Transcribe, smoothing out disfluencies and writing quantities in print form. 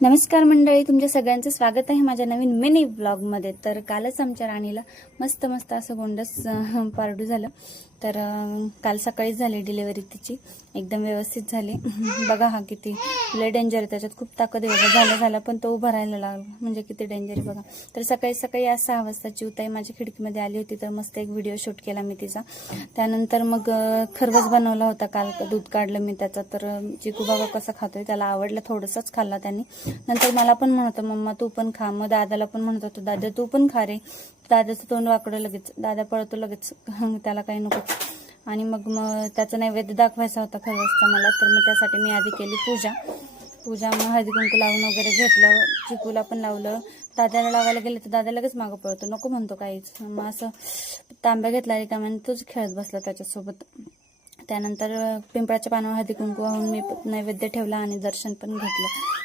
नमस्कार मंडळी, तुमच्या सगळ्यांचं स्वागत आहे माझ्या नवीन मिनी व्लॉगमध्ये। तर कालच आमच्या राणीला मस्त असं गोंडस पारडू झालं। तर काल सकाळीच झाली डिलिव्हरी तिची, एकदम व्यवस्थित झाली। बघा हा किती लय डेंजर आहे, त्याच्यात खूप ताकद आहे। झाला पण तो उभा राहायला लागला, म्हणजे किती डेंजर आहे बघा। तर सकाळी आज 6 वाजता चिवताई माझ्या खिडकीमध्ये आली होती, तर मस्त एक व्हिडिओ शूट केला मी तिचा। त्यानंतर मग खरवस बनवला होता, काल दूध काढलं मी त्याचा। तर चिकू बाबा कसा खातोय, त्याला आवडलं, थोडंसंच खाल्ला त्यांनी। नंतर मला पण म्हणतो मम्मा तू पण खा, मग दादाला पण म्हणत होतो दादा तू पण खा रे। दादाचं तोंड वाकडं लगेच, दादा पळतो लगेच, त्याला काही नको। आणि मग त्याचा नैवेद्य दाखवायचा होता खरवसचा मला, तर मग त्यासाठी मी आधी केली पूजा मग हळदी कुंकू लावून वगैरे घेतलं, चिकूला पण लावलं। दादाला लावायला गेले तर दादा लगेच मागं पळतो, नको म्हणतो काहीच। मग असं तांब्या घेतला रिकाम्याने, तोच खेळत बसला त्याच्यासोबत। त्यानंतर पिंपळाच्या पानावर हळदी कुंकू वाहून मी नैवेद्य ठेवला आणि दर्शन पण घेतलं।